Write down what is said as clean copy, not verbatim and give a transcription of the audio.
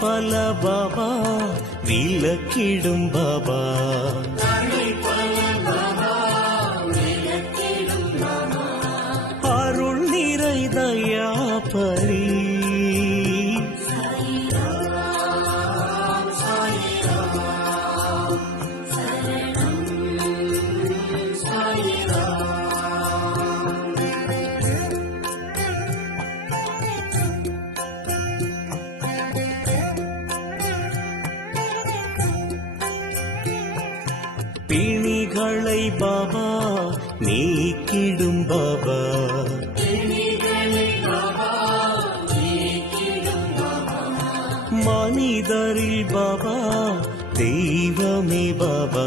பல பாபா விலக்கிடும் பாபா. அருள் நிறை தயாபரி பிணிகளை பாபா நீக்கிடும் பாபா. மனிதரில் பாபா தெய்வமே பாபா.